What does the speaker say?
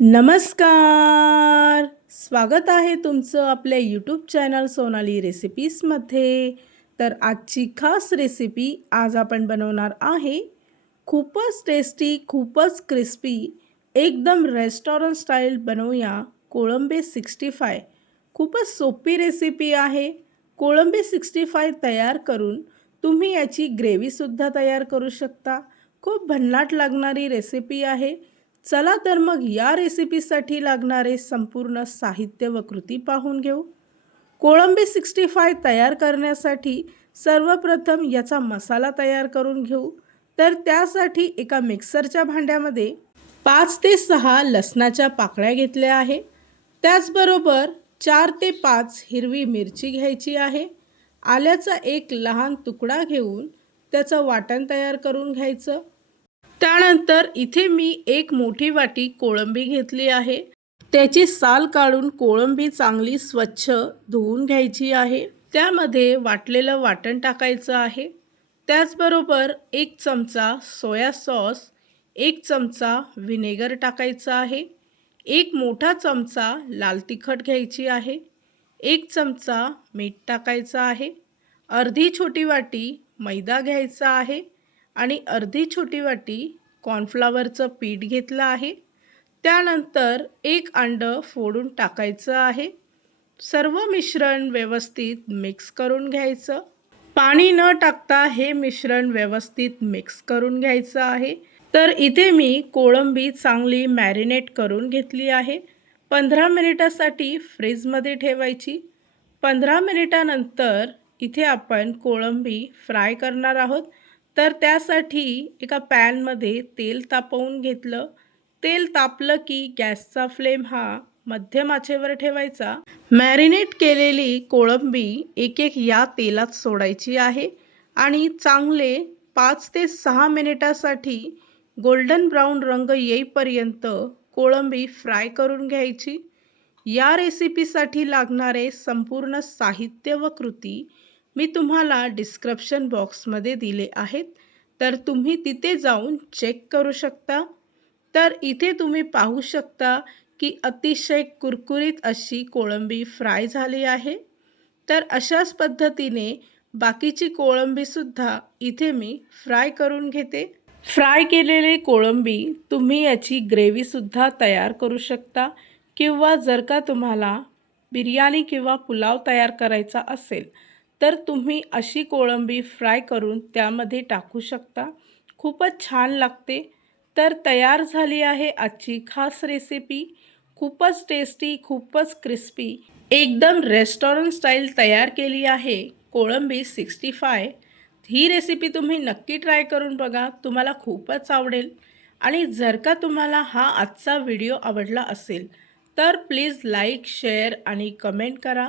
नमस्कार! स्वागत आहे तुमचं आपल्या यूट्यूब चॅनल सोनाली रेसिपीजमध्ये तर आजची खास रेसिपी आज आपण बनवणार आहे. खूपच टेस्टी खूपच क्रिस्पी एकदम रेस्टॉरंट स्टाईल बनवूया कोळंबे सिक्स्टी फाय खूपच सोपी रेसिपी आहे. कोळंबी सिक्स्टी फाय तयार करून तुम्ही याची ग्रेव्हीसुद्धा तयार करू शकता. खूप भन्नाट लागणारी रेसिपी आहे. चला तर मग या रेसिपीसाठी लागणारे संपूर्ण साहित्य व कृती पाहून घेऊ. कोळंबी सिक्स्टी फाय तयार करण्यासाठी सर्वप्रथम याचा मसाला तयार करून घेऊ. तर त्यासाठी एका मिक्सरच्या भांड्यामध्ये पाच ते सहा लसणाच्या पाकळ्या घेतल्या आहे. त्याचबरोबर चार ते पाच हिरवी मिरची घ्यायची आहे. आल्याचा एक लहान तुकडा घेऊन त्याचं वाटण तयार करून घ्यायचं. त्यानंतर इथे मी एक मोठी वाटी कोळंबी घेतली आहे. त्याची साल काढून कोळंबी चांगली स्वच्छ धुवून घ्यायची आहे. त्यामध्ये वाटलेलं वाटण टाकायचं आहे. त्याचबरोबर एक चमचा सोया सॉस एक चमचा व्हिनेगर टाकायचा आहे. एक मोठा चमचा लाल तिखट घ्यायची आहे. एक चमचा मीठ टाकायचं आहे. अर्धी छोटी वाटी मैदा घ्यायचा आहे. आणि अर्धी छोटी वाटी कॉर्नफ्लावरचं पीठ घेतलं आहे. त्यानंतर एक अंडं फोडून टाकायचं आहे. सर्व मिश्रण व्यवस्थित मिक्स करून घ्यायचं. पाणी न टाकता हे मिश्रण व्यवस्थित मिक्स करून घ्यायचं आहे. तर इथे मी कोळंबी चांगली मॅरिनेट करून घेतली आहे. पंधरा मिनिटासाठी फ्रीजमध्ये ठेवायची. पंधरा मिनिटानंतर इथे आपण कोळंबी फ्राय करणार आहोत. तर त्यासाठी एका पॅनमध्ये तेल तापवून घेतलं. तेल तापलं की गॅसचा फ्लेम हा मध्यम आचेवर ठेवायचा. मॅरिनेट केलेली कोळंबी एक एक या तेलात सोडायची आहे आणि चांगले पाच ते सहा मिनिटासाठी गोल्डन ब्राऊन रंग येईपर्यंत कोळंबी फ्राय करून घ्यायची. या रेसिपीसाठी लागणारे संपूर्ण साहित्य व कृती मी तुम्हाला डिस्क्रिप्शन बॉक्समध्ये दिले आहेत. तर तुम्ही तिथे जाऊन चेक करू शकता. तर इथे तुम्ही पाहू शकता की अतिशय कुरकुरीत अशी कोळंबी फ्राय झाली आहे. तर अशाच पद्धतीने बाकीची कोळंबीसुद्धा इथे मी फ्राय करून घेते. फ्राय केलेली कोळंबी तुम्ही याची ग्रेव्हीसुद्धा तयार करू शकता. किंवा जर का तुम्हाला बिर्याणी किंवा पुलाव तयार करायचा असेल तर तुम्ही अशी कोळंबी फ्राय करून त्यामध्ये टाकू शकता. खूपच छान लागते. तर तयार झाली आहे आजची खास रेसिपी खूपच टेस्टी खूपच क्रिस्पी एकदम रेस्टॉरंट स्टाईल तयार केली आहे कोळंबी सिक्स्टी फाय ही रेसिपी तुम्ही नक्की ट्राय करून बघा. तुम्हाला खूपच आवडेल. आणि जर का तुम्हाला हा आजचा व्हिडिओ आवडला असेल तर प्लीज लाईक शेअर आणि कमेंट करा.